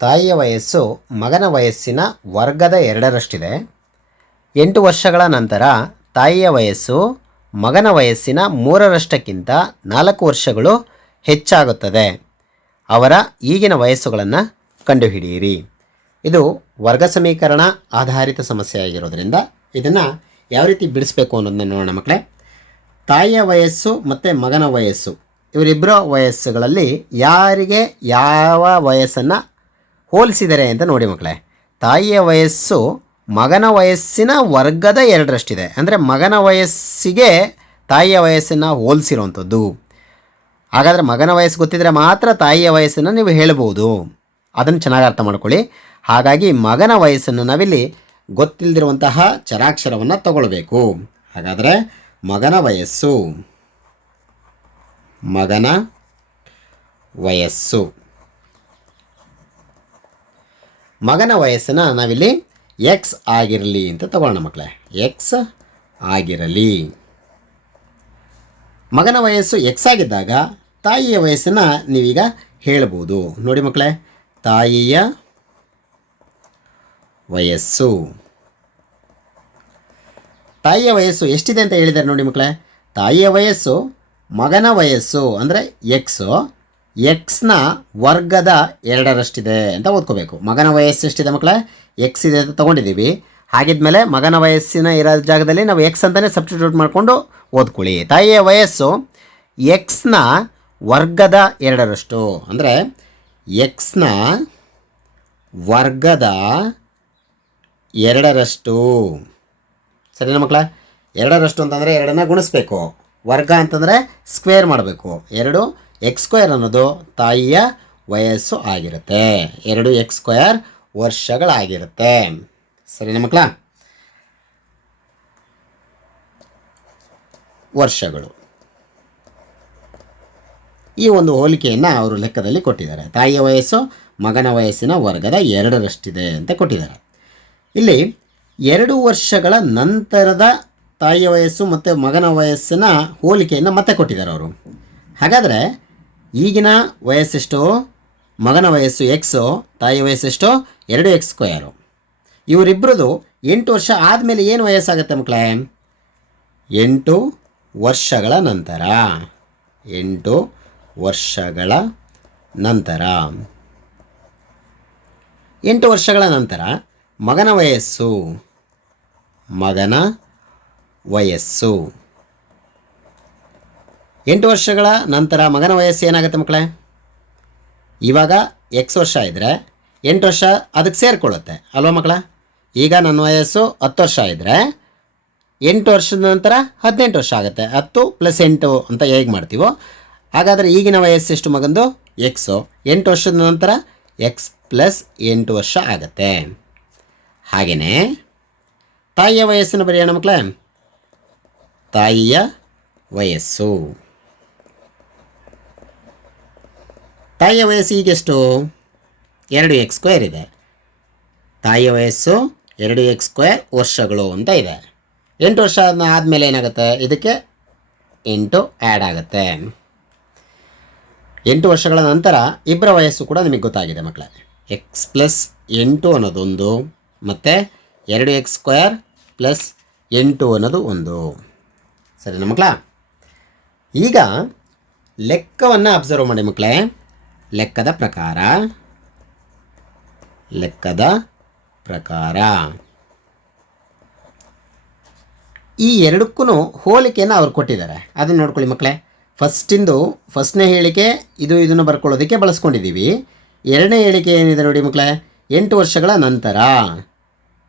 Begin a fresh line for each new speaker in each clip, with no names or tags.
ತಾಯಿಯ ವಯಸ್ಸು ಮಗನ ವಯಸ್ಸಿನ ವರ್ಗದ ಎರಡರಷ್ಟಿದೆ. ಎಂಟು ವರ್ಷಗಳ ನಂತರ ತಾಯಿಯ ವಯಸ್ಸು ಮಗನ ವಯಸ್ಸಿನ ಮೂರರಷ್ಟಕ್ಕಿಂತ ನಾಲ್ಕು ವರ್ಷಗಳು ಹೆಚ್ಚಾಗುತ್ತದೆ. ಅವರ ಈಗಿನ ವಯಸ್ಸುಗಳನ್ನು ಕಂಡುಹಿಡಿಯಿರಿ. ಇದು ವರ್ಗ ಸಮೀಕರಣ ಆಧಾರಿತ ಸಮಸ್ಯೆ ಆಗಿರೋದ್ರಿಂದ ಇದನ್ನು ಯಾವ ರೀತಿ ಬಿಡಿಸ್ಬೇಕು ಅನ್ನೋದನ್ನ ನೋಡೋಣ ಮಕ್ಕಳೇ. ತಾಯಿಯ ವಯಸ್ಸು ಮತ್ತು ಮಗನ ವಯಸ್ಸು. ಇವರಿಬ್ಬರ ವಯಸ್ಸುಗಳಲ್ಲಿ ಯಾರಿಗೆ ಯಾವ ವಯಸ್ಸನ್ನು ಹೋಲಿಸಿದರೆ ಅಂತ ನೋಡಿ ಮಕ್ಕಳೇ, ತಾಯಿಯ ವಯಸ್ಸು ಮಗನ ವಯಸ್ಸಿನ ವರ್ಗದ ಎರಡರಷ್ಟಿದೆ. ಅಂದರೆ ಮಗನ ವಯಸ್ಸಿಗೆ ತಾಯಿಯ ವಯಸ್ಸನ್ನು ಹೋಲಿಸಿರುವಂಥದ್ದು. ಹಾಗಾದರೆ ಮಗನ ವಯಸ್ಸು ಗೊತ್ತಿದ್ದರೆ ಮಾತ್ರ ತಾಯಿಯ ವಯಸ್ಸನ್ನು ನೀವು ಹೇಳ್ಬೋದು ಅದನ್ನು ಚೆನ್ನಾಗಿ ಅರ್ಥ ಮಾಡ್ಕೊಳ್ಳಿ. ಹಾಗಾಗಿ ಮಗನ ವಯಸ್ಸನ್ನು ನಾವಿಲ್ಲಿ ಗೊತ್ತಿಲ್ಲದಿರುವಂತಹ ಚರಾಕ್ಷರವನ್ನು ತಗೊಳ್ಬೇಕು. ಹಾಗಾದರೆ ಮಗನ ವಯಸ್ಸು ಮಗನ ವಯಸ್ಸು. ಮಗನ ವಯಸ್ಸನ್ನು ನಾವಿಲ್ಲಿ ಎಕ್ಸ್ ಆಗಿರಲಿ ಅಂತ ತಗೊಳ್ಳೋಣ ಮಕ್ಕಳೇ. ಎಕ್ಸ್ ಆಗಿರಲಿ. ಮಗನ ವಯಸ್ಸು ಎಕ್ಸ್ ಆಗಿದ್ದಾಗ ತಾಯಿಯ ವಯಸ್ಸನ್ನು ನೀವೀಗ ಹೇಳ್ಬೋದು. ನೋಡಿ ಮಕ್ಕಳೇ, ತಾಯಿಯ ವಯಸ್ಸು. ತಾಯಿಯ ವಯಸ್ಸು ಎಷ್ಟಿದೆ ಅಂತ ಹೇಳಿದ್ದಾರೆ ನೋಡಿ ಮಕ್ಕಳೇ. ತಾಯಿಯ ವಯಸ್ಸು ಮಗನ ವಯಸ್ಸು ಅಂದರೆ ಎಕ್ಸು ಎಕ್ಸ್ನ ವರ್ಗದ ಎರಡರಷ್ಟಿದೆ ಅಂತ ಓದ್ಕೋಬೇಕು. ಮಗನ ವಯಸ್ಸು ಎಷ್ಟಿದೆ ಮಕ್ಕಳೇ? ಎಕ್ಸ್ ಇದೆ ಅಂತ ತೊಗೊಂಡಿದ್ದೀವಿ. ಹಾಗಿದ್ಮೇಲೆ ಮಗನ ವಯಸ್ಸಿನ ಇರೋ ಜಾಗದಲ್ಲಿ ನಾವು ಎಕ್ಸ್ ಅಂತಲೇ ಸಬ್ಸ್ಟಿಟ್ಯೂಟ್ ಮಾಡಿಕೊಂಡು ಓದ್ಕೊಳ್ಳಿ. ತಾಯಿಯ ವಯಸ್ಸು ಎಕ್ಸ್ನ ವರ್ಗದ ಎರಡರಷ್ಟು. ಅಂದರೆ ಎಕ್ಸ್ನ ವರ್ಗದ ಎರಡರಷ್ಟು. ಸರಿನಾ ಮಕ್ಕಳ? ಎರಡರಷ್ಟು ಅಂತಂದರೆ ಎರಡನ್ನ ಗುಣಿಸ್ಬೇಕು. ವರ್ಗ ಅಂತಂದರೆ ಸ್ಕ್ವೇರ್ ಮಾಡಬೇಕು. ಎರಡು ಎಕ್ಸ್ ಸ್ಕ್ವೇರ್ ಅನ್ನೋದು ತಾಯಿಯ ವಯಸ್ಸು ಆಗಿರುತ್ತೆ. ಎರಡು ಎಕ್ಸ್ ಸ್ಕ್ವೇರ್ ವರ್ಷಗಳಾಗಿರುತ್ತೆ. ಸರಿನಾ ಮಕ್ಕಳ? ವರ್ಷಗಳು. ಈ ಒಂದು ಹೋಲಿಕೆಯನ್ನು ಅವರು ಲೆಕ್ಕದಲ್ಲಿ ಕೊಟ್ಟಿದ್ದಾರೆ. ತಾಯಿಯ ವಯಸ್ಸು ಮಗನ ವಯಸ್ಸಿನ ವರ್ಗದ ಎರಡರಷ್ಟಿದೆ ಅಂತ ಕೊಟ್ಟಿದ್ದಾರೆ. ಇಲ್ಲಿ ಎರಡು ವರ್ಷಗಳ ನಂತರದ ತಾಯಿಯ ವಯಸ್ಸು ಮತ್ತು ಮಗನ ವಯಸ್ಸಿನ ಹೋಲಿಕೆಯನ್ನು ಮತ್ತೆ ಕೊಟ್ಟಿದ್ದಾರೆ ಅವರು. ಹಾಗಾದರೆ ಈಗಿನ ವಯಸ್ಸೆಷ್ಟು, ಮಗನ ವಯಸ್ಸು ಎಕ್ಸು, ತಾಯಿಯ ವಯಸ್ಸೆಷ್ಟು ಎರಡು ಎಕ್ಸ್ ಸ್ಕ್ವೇರು. ಇವರಿಬ್ಬರದು ಎಂಟು ವರ್ಷ ಆದಮೇಲೆ ಏನು ವಯಸ್ಸಾಗುತ್ತೆ ಮಕ್ಕಳೇ ಎಂಟು ವರ್ಷಗಳ ನಂತರ. ಎಂಟು ವರ್ಷಗಳ ನಂತರ. ಎಂಟು ವರ್ಷಗಳ ನಂತರ ಮಗನ ವಯಸ್ಸು ಮಗನ ವಯಸ್ಸು. ಎಂಟು ವರ್ಷಗಳ ನಂತರ ಮಗನ ವಯಸ್ಸು ಏನಾಗುತ್ತೆ ಮಕ್ಕಳೇ? ಇವಾಗ ಎಕ್ಸ್ ವರ್ಷ ಇದ್ದರೆ ಎಂಟು ವರ್ಷ ಅದಕ್ಕೆ ಸೇರಿಕೊಳ್ಳುತ್ತೆ. ಅಲ್ವಾ ಮಕ್ಕಳ? ಈಗ ನನ್ನ ವಯಸ್ಸು ಹತ್ತು ವರ್ಷ ಇದ್ದರೆ ಎಂಟು ವರ್ಷದ ನಂತರ ಹದಿನೆಂಟು ವರ್ಷ ಆಗುತ್ತೆ. ಹತ್ತು ಪ್ಲಸ್ ಎಂಟು ಅಂತ ಹೇಗೆ ಮಾಡ್ತೀವೋ? ಹಾಗಾದರೆ ಈಗಿನ ವಯಸ್ಸು ಎಷ್ಟು ಮಗಂದು? ಎಕ್ಸು ಎಂಟು ವರ್ಷದ ನಂತರ ಎಕ್ಸ್ ಪ್ಲಸ್ ಎಂಟು ವರ್ಷ ಆಗುತ್ತೆ. ಹಾಗೆಯೇ ತಾಯಿಯ ವಯಸ್ಸನ್ನು ಬರೆಯೋಣ ಮಕ್ಕಳೇ. ತಾಯಿಯ ವಯಸ್ಸು. ತಾಯಿಯ ವಯಸ್ಸು ಈಗೆಷ್ಟು? ಎರಡು ಎಕ್ಸ್ ಸ್ಕ್ವೇರ್ ಇದೆ. ತಾಯಿಯ ವಯಸ್ಸು ಎರಡು ಎಕ್ಸ್ ಸ್ಕ್ವೇರ್ ವರ್ಷಗಳು ಅಂತ ಇದೆ. ಎಂಟು ವರ್ಷ ಆದಮೇಲೆ ಏನಾಗುತ್ತೆ? ಇದಕ್ಕೆ ಎಂಟು ಆ್ಯಡ್ ಆಗುತ್ತೆ. ಎಂಟು ವರ್ಷಗಳ ನಂತರ ಇಬ್ಬರ ವಯಸ್ಸು ಕೂಡ ನಿಮಗೆ ಗೊತ್ತಾಗಿದೆ ಮಕ್ಕಳ. ಎಕ್ಸ್ ಪ್ಲಸ್ ಎಂಟು ಅನ್ನೋದೊಂದು, ಮತ್ತು ಎರಡು ಎಕ್ಸ್ ಸ್ಕ್ವೇರ್ ಪ್ಲಸ್ ಎಂಟು ಅನ್ನೋದು ಒಂದು. ಸರಿನಾ ಮಕ್ಕಳ, ಈಗ ಲೆಕ್ಕವನ್ನು ಅಬ್ಸರ್ವ್ ಮಾಡಿ ಮಕ್ಕಳೇ. ಲೆಕ್ಕದ ಪ್ರಕಾರ. ಲೆಕ್ಕದ ಪ್ರಕಾರ. ಈ ಎರಡಕ್ಕೂ ಹೋಲಿಕೆಯನ್ನು ಅವ್ರು ಕೊಟ್ಟಿದ್ದಾರೆ. ಅದನ್ನು ನೋಡ್ಕೊಳ್ಳಿ ಮಕ್ಕಳೇ. ಫಸ್ಟಿಂದು, ಫಸ್ಟ್ನೇ ಹೇಳಿಕೆ, ಇದು ಇದನ್ನು ಬರ್ಕೊಳ್ಳೋದಕ್ಕೆ ಬಳಸ್ಕೊಂಡಿದ್ದೀವಿ. ಎರಡನೇ ಹೇಳಿಕೆ ಏನಿದೆ ನೋಡಿ ಮಕ್ಕಳೇ, ಎಂಟು ವರ್ಷಗಳ ನಂತರ.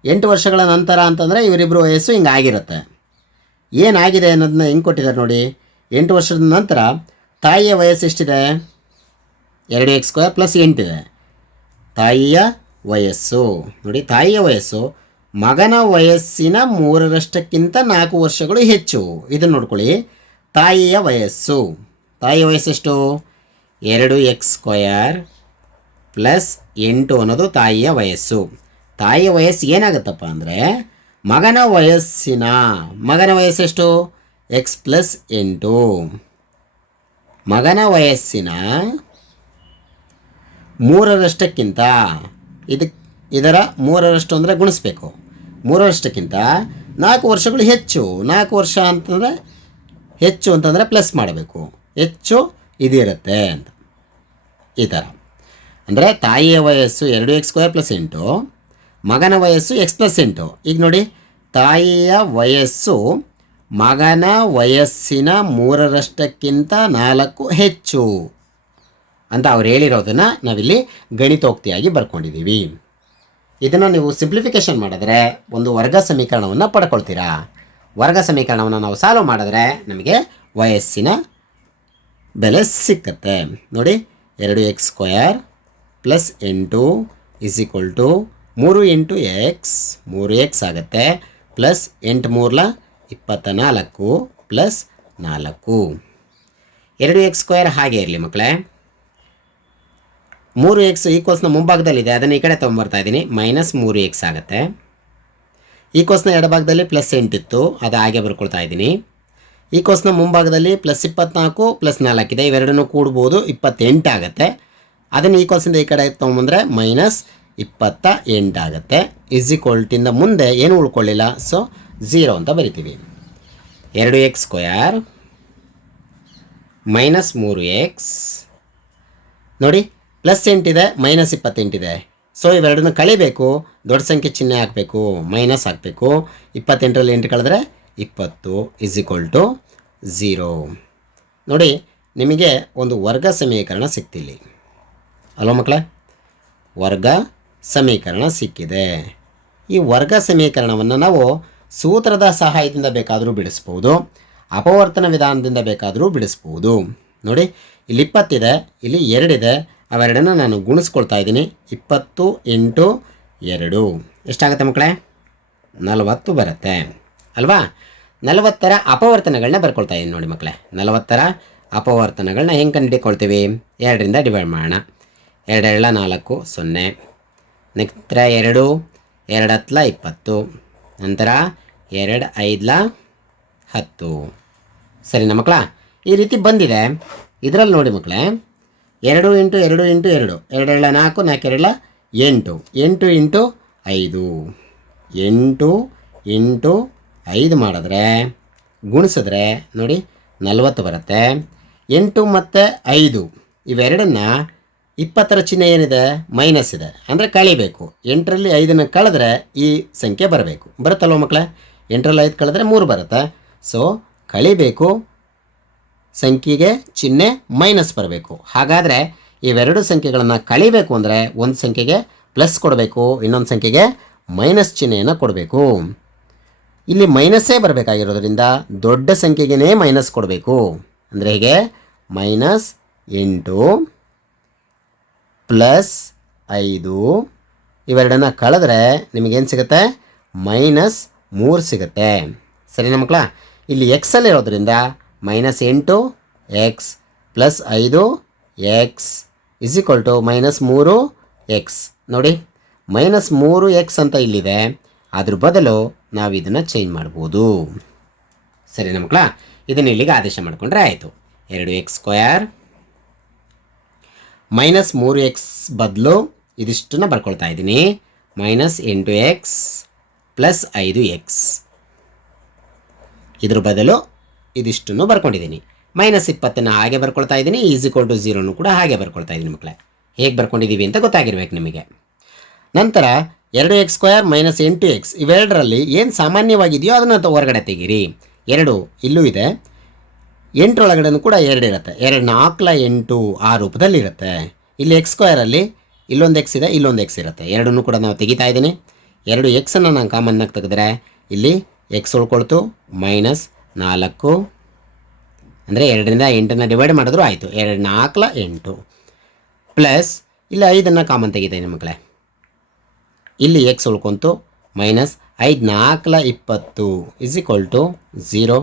ಎಂಟು ವರ್ಷಗಳ ನಂತರ ಅಂತಂದರೆ ಇವರಿಬ್ಬರು ವಯಸ್ಸು ಹಿಂಗೆ ಆಗಿರುತ್ತೆ ಏನಾಗಿದೆ ಅನ್ನೋದನ್ನ ಹೆಂಗೆ ಕೊಟ್ಟಿದ್ದಾರೆ ನೋಡಿ. ಎಂಟು ವರ್ಷದ ನಂತರ ತಾಯಿಯ ವಯಸ್ಸು ಎಷ್ಟಿದೆ ಎರಡು ಎಕ್ಸ್ ಸ್ಕ್ವೇರ್ ಪ್ಲಸ್ ಎಂಟಿದೆ. ತಾಯಿಯ ವಯಸ್ಸು. ನೋಡಿ, ತಾಯಿಯ ವಯಸ್ಸು ಮಗನ ವಯಸ್ಸಿನ ಮೂರರಷ್ಟಕ್ಕಿಂತ ನಾಲ್ಕು ವರ್ಷಗಳು ಹೆಚ್ಚು. ಇದನ್ನು ನೋಡ್ಕೊಳ್ಳಿ. ತಾಯಿಯ ವಯಸ್ಸು. ತಾಯಿಯ ವಯಸ್ಸೆಷ್ಟು? ಎರಡು ಎಕ್ಸ್ ಸ್ಕ್ವಯರ್ ಪ್ಲಸ್ ಎಂಟು ಅನ್ನೋದು ತಾಯಿಯ ವಯಸ್ಸು. ತಾಯಿಯ ವಯಸ್ಸು ಏನಾಗುತ್ತಪ್ಪ ಅಂದರೆ ಮಗನ ವಯಸ್ಸಿನ, ಮಗನ ವಯಸ್ಸೆಷ್ಟು? ಎಕ್ಸ್ ಪ್ಲಸ್ ಎಂಟು. ಮಗನ ವಯಸ್ಸಿನ ಮೂರರಷ್ಟಕ್ಕಿಂತ ಇದಕ್ಕೆ ಇದರ ಮೂರರಷ್ಟು ಅಂದರೆ ಗುಣಿಸ್ಬೇಕು. ಮೂರರಷ್ಟಕ್ಕಿಂತ ನಾಲ್ಕು ವರ್ಷಗಳು ಹೆಚ್ಚು. ನಾಲ್ಕು ವರ್ಷ ಅಂತಂದರೆ ಹೆಚ್ಚು ಅಂತಂದರೆ ಪ್ಲಸ್ ಮಾಡಬೇಕು. ಹೆಚ್ಚು ಇದಿರುತ್ತೆ ಅಂತ. ಈ ಥರ ಅಂದರೆ ತಾಯಿಯ ವಯಸ್ಸು ಎರಡು ಎಕ್ಸ್ ಸ್ಕ್ವೇರ್ ಪ್ಲಸ್ ಎಂಟು. ಮಗನ ವಯಸ್ಸು ಎಕ್ಸ್ ಪ್ಲಸ್ ಎಂಟು ಈಗ ನೋಡಿ, ತಾಯಿಯ ವಯಸ್ಸು ಮಗನ ವಯಸ್ಸಿನ ಮೂರರಷ್ಟಕ್ಕಿಂತ ನಾಲ್ಕು ಹೆಚ್ಚು ಅಂತ ಅವ್ರು ಹೇಳಿರೋದನ್ನು ನಾವಿಲ್ಲಿ ಗಣಿತೋಕ್ತಿಯಾಗಿ ಬರ್ಕೊಂಡಿದ್ದೀವಿ. ಇದನ್ನು ನೀವು ಸಿಂಪ್ಲಿಫಿಕೇಶನ್ ಮಾಡಿದ್ರೆ ಒಂದು ವರ್ಗ ಸಮೀಕರಣವನ್ನು ಪಡ್ಕೊಳ್ತೀರಾ? ವರ್ಗ ಸಮೀಕರಣವನ್ನು ನಾವು ಸಾಲ್ವ್ ಮಾಡಿದ್ರೆ ನಮಗೆ ವಯಸ್ಸಿನ ಬೆಲೆ ಸಿಕ್ಕತ್ತೆ. ನೋಡಿ, ಎರಡು ಎಕ್ಸ್ ಸ್ಕ್ವಯರ್ ಪ್ಲಸ್ ಎಂಟು ಇಸ್ ಈಕ್ವಲ್ ಟು ಮೂರು ಎಂಟು ಎಕ್ಸ್ ಮೂರು ಎಕ್ಸ್ ಆಗುತ್ತೆ. ಪ್ಲಸ್ ಎಂಟು ಮೂರ್ಲ ಇಪ್ಪತ್ತ ನಾಲ್ಕು, ಪ್ಲಸ್ ನಾಲ್ಕು. ಎರಡು ಎಕ್ಸ್ ಸ್ಕ್ವೇರ್ ಹಾಗೆ ಇರಲಿ ಮಕ್ಕಳೇ. ಮೂರು ಎಕ್ಸ್ ಈಕ್ವಲ್ಸ್ನ ಮುಂಭಾಗದಲ್ಲಿದೆ, ಅದನ್ನು ಈ ಕಡೆ ತೊಗೊಂಬರ್ತಾ ಇದ್ದೀನಿ ಮೈನಸ್ ಮೂರು ಎಕ್ಸ್ ಆಗುತ್ತೆ. ಈಕ್ವಲ್ಸ್ನ ಎಡಭಾಗದಲ್ಲಿ ಪ್ಲಸ್ ಎಂಟಿತ್ತು ಅದು ಹಾಗೆ ಬರ್ಕೊಳ್ತಾ ಇದ್ದೀನಿ ಈಕ್ವಲ್ಸ್ನ ಮುಂಭಾಗದಲ್ಲಿ ಪ್ಲಸ್ ಇಪ್ಪತ್ನಾಲ್ಕು ಪ್ಲಸ್ ನಾಲ್ಕಿದೆ. ಇವೆರಡನ್ನೂ ಕೂಡ್ಬೋದು, ಇಪ್ಪತ್ತೆಂಟು ಆಗುತ್ತೆ. ಅದನ್ನು ಈಕ್ವಲ್ಸಿಂದ ಈ ಕಡೆ ತೊಗೊಂಬಂದರೆ ಮೈನಸ್ ಇಪ್ಪತ್ತ ಎಂಟಾಗುತ್ತೆ. ಇಸ್ ಮುಂದೆ ಏನು ಉಳ್ಕೊಳ್ಳಿಲ್ಲ? ಸೊ ಝೀರೋ ಅಂತ ಬರಿತೀವಿ. ಎರಡು ಎಕ್ಸ್ ಸ್ಕ್ವಯರ್ ಮೈನಸ್ ಮೂರು ಎಕ್ಸ್ ನೋಡಿ ಪ್ಲಸ್ ಎಂಟಿದೆ ಮೈನಸ್ ಇಪ್ಪತ್ತೆಂಟಿದೆ ಸೊ ಇವೆರಡನ್ನು ಕಳಿಬೇಕು. ದೊಡ್ಡ ಸಂಖ್ಯೆ ಚಿಹ್ನೆ ಹಾಕಬೇಕು ಮೈನಸ್ ಹಾಕಬೇಕು. ಇಪ್ಪತ್ತೆಂಟರಲ್ಲಿ ಎಂಟು ಕಳೆದ್ರೆ ಇಪ್ಪತ್ತು ಇಸ್ ಈಕ್ವಲ್ ಟು ಝೀರೋ ನೋಡಿ, ನಿಮಗೆ ಒಂದು ವರ್ಗ ಸಮೀಕರಣ ಸಿಗ್ತಿಲ್ಲಿ ಅಲೋ ಮಕ್ಕಳೇ? ವರ್ಗ ಸಮೀಕರಣ ಸಿಕ್ಕಿದೆ. ಈ ವರ್ಗ ಸಮೀಕರಣವನ್ನು ನಾವು ಸೂತ್ರದ ಸಹಾಯದಿಂದ ಬೇಕಾದರೂ ಬಿಡಿಸ್ಬೋದು, ಅಪವರ್ತನ ವಿಧಾನದಿಂದ ಬೇಕಾದರೂ ಬಿಡಿಸ್ಬೋದು. ನೋಡಿ, ಇಲ್ಲಿ ಇಪ್ಪತ್ತಿದೆ, ಇಲ್ಲಿ ಎರಡಿದೆ, ಅವೆರಡನ್ನ ನಾನು ಗುಣಿಸ್ಕೊಳ್ತಾ ಇದ್ದೀನಿ. ಇಪ್ಪತ್ತು ಎಂಟು ಎರಡು. ಎಷ್ಟಾಗುತ್ತೆ ಮಕ್ಕಳೇ? ನಲವತ್ತು ಬರುತ್ತೆ. ಅಲ್ವಾ? ನಲವತ್ತರ ಅಪವರ್ತನಗಳನ್ನ ಬರ್ಕೊಳ್ತಾ ಇದ್ದೀನಿ ನೋಡಿ ಮಕ್ಕಳೇ. ನಲವತ್ತರ ಅಪವರ್ತನಗಳನ್ನ ಹೆಂಗೆ ಕಂಡುಹಿಡ್ಕೊಳ್ತೀವಿ? ಎರಡರಿಂದ ಡಿವೈಡ್ ಮಾಡೋಣ. ಎರಡೆರಳ ನಾಲ್ಕು ಸೊನ್ನೆ. ನಂತರ ಎರಡು ಎರಡು ಹತ್ಲ ಇಪ್ಪತ್ತು, ನಂತರ ಎರಡು ಐದ್ಲ ಹತ್ತು. ಸರಿನಾ ಮಕ್ಕಳ ಈ ರೀತಿ ಬಂದಿದೆ. ಇದರಲ್ಲಿ ನೋಡಿ ಮಕ್ಕಳೇ ಎರಡು ಇಂಟು ಎರಡು ಇಂಟು ಎರಡು ಎರಡೆರಳ ನಾಲ್ಕು ನಾಲ್ಕು ನಾಲ್ಕೆರಳ ಎಂಟು. ಎಂಟು ಇಂಟು ಐದು. ಎಂಟು ಇಂಟು ಐದು ಮಾಡಿದ್ರೆ, ಗುಣಿಸಿದ್ರೆ ನೋಡಿ ನಲವತ್ತು ಬರುತ್ತೆ. ಎಂಟು ಮತ್ತು ಐದು, ಇವೆರಡನ್ನ ಇಪ್ಪತ್ತರ ಚಿಹ್ನೆ ಏನಿದೆ? ಮೈನಸ್ ಇದೆ. ಅಂದರೆ ಕಳಿಬೇಕು. ಎಂಟರಲ್ಲಿ ಐದನ್ನು ಕಳೆದ್ರೆ ಈ ಸಂಖ್ಯೆ ಬರಬೇಕು. ಬರುತ್ತಲ್ವ ಮಕ್ಕಳೇ? ಎಂಟರಲ್ಲಿ ಐದು ಕಳೆದ್ರೆ ಮೂರು ಬರುತ್ತೆ. ಸೊ ಕಳಿಬೇಕು. ಸಂಖ್ಯೆಗೆ ಚಿಹ್ನೆ ಮೈನಸ್ ಬರಬೇಕು. ಹಾಗಾದರೆ ಇವೆರಡು ಸಂಖ್ಯೆಗಳನ್ನು ಕಳಿಬೇಕು ಅಂದರೆ ಒಂದು ಸಂಖ್ಯೆಗೆ ಪ್ಲಸ್ ಕೊಡಬೇಕು, ಇನ್ನೊಂದು ಸಂಖ್ಯೆಗೆ ಮೈನಸ್ ಚಿಹ್ನೆಯನ್ನು ಕೊಡಬೇಕು. ಇಲ್ಲಿ ಮೈನಸ್ಸೇ ಬರಬೇಕಾಗಿರೋದ್ರಿಂದ ದೊಡ್ಡ ಸಂಖ್ಯೆಗೇ ಮೈನಸ್ ಕೊಡಬೇಕು. ಅಂದರೆ ಹೀಗೆ? ಮೈನಸ್ ಎಂಟು ಪ್ಲಸ್ ಐದು. ಇವೆರಡನ್ನು ಕಳೆದ್ರೆ ನಿಮಗೇನು ಸಿಗುತ್ತೆ? ಮೈನಸ್ ಮೂರು ಸಿಗುತ್ತೆ. ಸರಿನಾ ಮಕ್ಕಳ? ಇಲ್ಲಿ ಎಕ್ಸಲ್ಲಿ ಇರೋದ್ರಿಂದ ಮೈನಸ್ ಎಂಟು ಎಕ್ಸ್ ಪ್ಲಸ್ ಐದು X is equal to minus ಮೂರು ಎಕ್ಸ್ ನೋಡಿ, ಮೈನಸ್ ಮೂರು ಎಕ್ಸ್ ಅಂತ ಇಲ್ಲಿದೆ. ಅದ್ರ ಬದಲು ನಾವು ಇದನ್ನು ಚೇಂಜ್ ಮಾಡ್ಬೋದು. ಸರಿನಾ ಮಕ್ಕಳ? ಇದನ್ನು ಇಲ್ಲಿಗೆ ಆದೇಶ ಮಾಡಿಕೊಂಡ್ರೆ ಆಯಿತು. ಎರಡು ಎಕ್ಸ್ ಸ್ಕ್ವಯರ್ ಮೈನಸ್ ಮೂರು ಎಕ್ಸ್ ಬದಲು ಇದಿಷ್ಟನ್ನು ಬರ್ಕೊಳ್ತಾ ಇದ್ದೀನಿ. ಮೈನಸ್ ಎಂಟು ಎಕ್ಸ್ ಪ್ಲಸ್ ಐದು ಎಕ್ಸ್ ಇದ್ರ ಬದಲು ಇದಿಷ್ಟನ್ನು ಬರ್ಕೊಂಡಿದ್ದೀನಿ. ಮೈನಸ್ ಇಪ್ಪತ್ತನ್ನು ಹಾಗೆ ಬರ್ಕೊಳ್ತಾ ಇದ್ದೀನಿ. ಈಸ್ ಇಕ್ವಲ್ ಟು ಝೀರೋನು ಕೂಡ ಹಾಗೆ ಬರ್ಕೊಳ್ತಾ ಇದ್ದೀನಿ ಮಕ್ಕಳೇ ಹೇಗೆ ಬರ್ಕೊಂಡಿದ್ದೀವಿ ಅಂತ ಗೊತ್ತಾಗಿರ್ಬೇಕು ನಿಮಗೆ. ನಂತರ ಎರಡು ಎಕ್ಸ್ ಸ್ಕ್ವೇರ್ ಮೈನಸ್ ಎಂಟು ಎಕ್ಸ್ ಇವೆರಡರಲ್ಲಿ ಏನು ಸಾಮಾನ್ಯವಾಗಿದೆಯೋ ಅದನ್ನು ಹೊರಗಡೆ ತೆಗೀರಿ. ಎರಡು ಇಲ್ಲೂ ಇದೆ. ಎಂಟರೊಳಗಡೆನೂ ಕೂಡ ಎರಡು ಇರುತ್ತೆ. ಎರಡು ನಾಲ್ಕಲ ಎಂಟು ಆ ರೂಪದಲ್ಲಿ ಇರುತ್ತೆ ಇಲ್ಲಿ ಎಕ್ಸ್ ಸ್ಕ್ವೇರಲ್ಲಿ ಇಲ್ಲೊಂದು ಎಕ್ಸ್ ಇದೆ, ಇಲ್ಲೊಂದು ಎಕ್ಸ್ ಇರುತ್ತೆ. ಎರಡನ್ನೂ ಕೂಡ ನಾವು ತೆಗಿತಾ ಇದ್ದೀನಿ. ಎರಡು ಎಕ್ಸನ್ನು ನಾನು ಕಾಮನ್ನಾಗಿ ತೆಗೆದ್ರೆ ಇಲ್ಲಿ ಎಕ್ಸ್ ಉಳ್ಕೊಳ್ತು ಮೈನಸ್ ನಾಲ್ಕು. ಅಂದರೆ ಎರಡರಿಂದ ಎಂಟನ್ನು ಡಿವೈಡ್ ಮಾಡಿದ್ರು ಆಯಿತು. ಎರಡು ನಾಲ್ಕಲ ಎಂಟು. ಪ್ಲಸ್ ಇಲ್ಲಿ ಐದನ್ನು ಕಾಮನ್ ತೆಗಿತೀನಿ ಮಕ್ಕಳೇ. ಇಲ್ಲಿ ಎಕ್ಸ್ ಉಳ್ಕೊಂತು ಮೈನಸ್ ಐದು ನಾಲ್ಕಲ ಇಪ್ಪತ್ತು ಇಸ್ ಈಕ್ವಲ್ ಟು ಝೀರೋ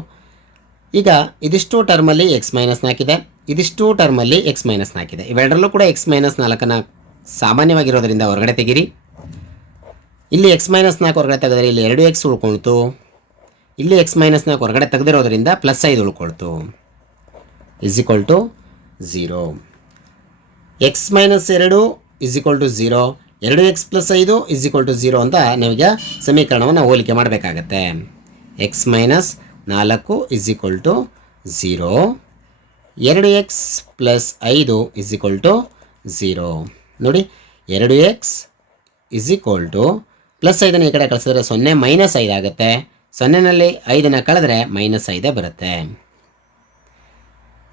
ಈಗ ಇದಿಷ್ಟು ಟರ್ಮಲ್ಲಿ ಎಕ್ಸ್ ಮೈನಸ್ ನಾಲ್ಕಿದೆ ಇದಿಷ್ಟು ಟರ್ಮಲ್ಲಿ ಎಕ್ಸ್ ಮೈನಸ್ ನಾಲ್ಕಿದೆ ಇವೆರಡರಲ್ಲೂ ಕೂಡ ಎಕ್ಸ್ ಮೈನಸ್ ನಾಲ್ಕನ್ನು ಸಾಮಾನ್ಯವಾಗಿರೋದರಿಂದ ಹೊರಗಡೆ ತೆಗೀರಿ. ಇಲ್ಲಿ ಎಕ್ಸ್ ಮೈನಸ್ ನಾಲ್ಕು ಹೊರಗಡೆ ತೆಗೆದ್ರೆ ಇಲ್ಲಿ ಎರಡು ಎಕ್ಸ್ ಉಳ್ಕೊಳ್ತು. ಇಲ್ಲಿ ಎಕ್ಸ್ ಮೈನಸ್ ನಾಲ್ಕು ಹೊರಗಡೆ ತೆಗೆದಿರೋದ್ರಿಂದ ಪ್ಲಸ್ ಐದು ಉಳ್ಕೊಳ್ತು. Is equal to zero X minus ಎರಡು ಇಸ್ ಈಕ್ವಲ್ ಟು ಝೀರೋ ಎರಡು ಎಕ್ಸ್ ಪ್ಲಸ್ ಐದು ಇಸ್ ಈಕ್ವಲ್ ಟು ಝೀರೋ ಅಂತ ನಿಮಗೆ ಸಮೀಕರಣವನ್ನು ಹೋಲಿಕೆ ಮಾಡಬೇಕಾಗತ್ತೆ. ಎಕ್ಸ್ ಮೈನಸ್ ನಾಲ್ಕು ಇಸ್ ಈಕ್ವಲ್ ಟು ಝೀರೋ ಎರಡು ಎಕ್ಸ್ ಪ್ಲಸ್ ಐದು ಇಸ್ ಈಕ್ವಲ್ ಟು ಝೀರೋ ನೋಡಿ, ಎರಡು X is equal to plus ಐದನ್ನು ಈ ಕಡೆ ಕಳಿಸಿದ್ರೆ ಸೊನ್ನೆ ಮೈನಸ್ ಐದು ಆಗುತ್ತೆ. ಸೊನ್ನೆನಲ್ಲಿ ಐದನ್ನು ಕಳೆದ್ರೆ ಮೈನಸ್ ಐದೇ ಬರುತ್ತೆ.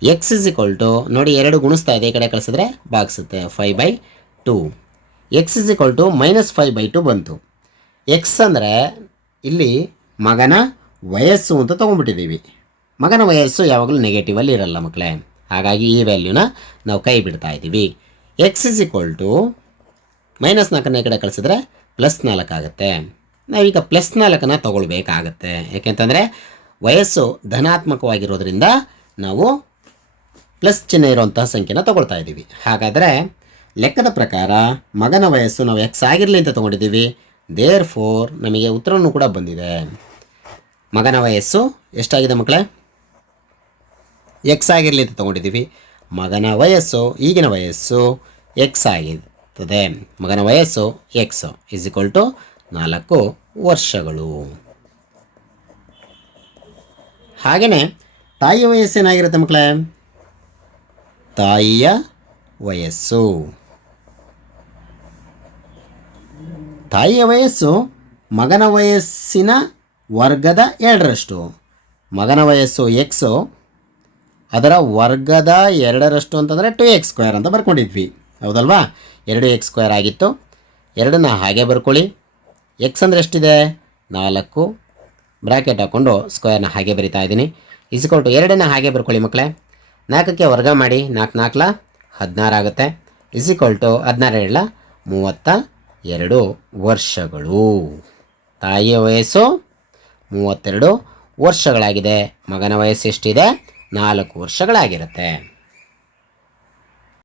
ಎಕ್ಸ್ ಇಸ್ ಈಕ್ವಲ್ ಟು ನೋಡಿ, ಎರಡು ಗುಣಿಸ್ತಾ ಇದೆ ಈ ಕಡೆ ಕಳಿಸಿದ್ರೆ ಭಾಗಿಸುತ್ತೆ five by two X is equal to minus five by two ಬಂತು. ಎಕ್ಸ್ ಅಂದರೆ ಇಲ್ಲಿ ಮಗನ ವಯಸ್ಸು ಅಂತ ತೊಗೊಂಡ್ಬಿಟ್ಟಿದ್ದೀವಿ. ಮಗನ ವಯಸ್ಸು ಯಾವಾಗಲೂ ನೆಗೆಟಿವಲ್ಲಿ ಇರಲ್ಲ ಮಕ್ಕಳೇ. ಹಾಗಾಗಿ ಈ ವ್ಯಾಲ್ಯೂನ ನಾವು ಕೈ ಬಿಡ್ತಾ ಇದ್ದೀವಿ. X is equal to minus ನಾಲ್ಕನೇ ಕಡೆ ಕಳಿಸಿದ್ರೆ ಪ್ಲಸ್ ನಾಲ್ಕು ಆಗುತ್ತೆ. ನಾವೀಗ ಪ್ಲಸ್ ನಾಲ್ಕನ್ನ ತೊಗೊಳ್ಬೇಕಾಗತ್ತೆ. ಯಾಕೆಂತಂದರೆ ವಯಸ್ಸು ಧನಾತ್ಮಕವಾಗಿರೋದ್ರಿಂದ ನಾವು ಪ್ಲಸ್ ಚಿಹ್ನೆ ಇರುವಂತಹ ಸಂಖ್ಯೆನ ತಗೊಳ್ತಾ ಇದ್ದೀವಿ. ಹಾಗಾದರೆ ಲೆಕ್ಕದ ಪ್ರಕಾರ ಮಗನ ವಯಸ್ಸು ನಾವು ಎಕ್ಸ್ ಆಗಿರಲಿ ಅಂತ ತೊಗೊಂಡಿದ್ದೀವಿ. ದೇರ್ ಫೋರ್ ನಮಗೆ ಉತ್ತರವೂ ಕೂಡ ಬಂದಿದೆ. ಮಗನ ವಯಸ್ಸು ಎಷ್ಟಾಗಿದೆ ಮಕ್ಕಳೇ? ಎಕ್ಸ್ ಆಗಿರಲಿ ಅಂತ ತೊಗೊಂಡಿದ್ದೀವಿ. ಮಗನ ವಯಸ್ಸು, ಈಗಿನ ವಯಸ್ಸು ಎಕ್ಸ್ ಆಗಿರ್ತದೆ. ಮಗನ ವಯಸ್ಸು ಎಕ್ಸ್ ಇಸ್ ಈಕ್ವಲ್ ಟು ನಾಲ್ಕು ವರ್ಷಗಳು. ಹಾಗೆಯೇ ತಾಯಿಯ ವಯಸ್ಸು ಏನಾಗಿರುತ್ತೆ ಮಕ್ಕಳೇ? ತಾಯಿಯ ವಯಸ್ಸು. ತಾಯಿಯ ವಯಸ್ಸು ಮಗನ ವಯಸ್ಸಿನ ವರ್ಗದ ಎರಡರಷ್ಟು. ಮಗನ ವಯಸ್ಸು ಎಕ್ಸು ಅದರ ವರ್ಗದ ಎರಡರಷ್ಟು ಅಂತಂದರೆ ಟು ಎಕ್ಸ್ ಸ್ಕ್ವೇರ್ ಅಂತ ಬರ್ಕೊಂಡಿದ್ವಿ. ಹೌದಲ್ವಾ? ಎರಡು ಎಕ್ಸ್ ಸ್ಕ್ವೇರ್ ಆಗಿತ್ತು. ಎರಡನ್ನ ಹಾಗೆ ಬರ್ಕೊಳ್ಳಿ. ಎಕ್ಸ್ ಅಂದರೆ ಎಷ್ಟಿದೆ? ನಾಲ್ಕು. ಬ್ರ್ಯಾಕೆಟ್ ಹಾಕ್ಕೊಂಡು ಸ್ಕ್ವೇರ್ನ ಹಾಗೆ ಬರಿತಾ ಇದ್ದೀನಿ. ಇಸ್ಕೊಲ್ ಟು ಎರಡನ್ನ ಹಾಗೆ ಬರ್ಕೊಳ್ಳಿ ಮಕ್ಕಳೇ. ನಾಲ್ಕಕ್ಕೆ ವರ್ಗ ಮಾಡಿ. ನಾಲ್ಕು ನಾಲ್ಕಲ ಹದಿನಾರು ಆಗುತ್ತೆ. ಇಸಿಕ್ವಲ್ ಟು ಹದಿನಾರು ಏಳ, ಮೂವತ್ತ ಎರಡು ವರ್ಷಗಳು. ತಾಯಿಯ ವಯಸ್ಸು ಮೂವತ್ತೆರಡು ವರ್ಷಗಳಾಗಿದೆ. ಮಗನ ವಯಸ್ಸು ಎಷ್ಟಿದೆ ನಾಲ್ಕು ವರ್ಷಗಳಾಗಿರುತ್ತೆ.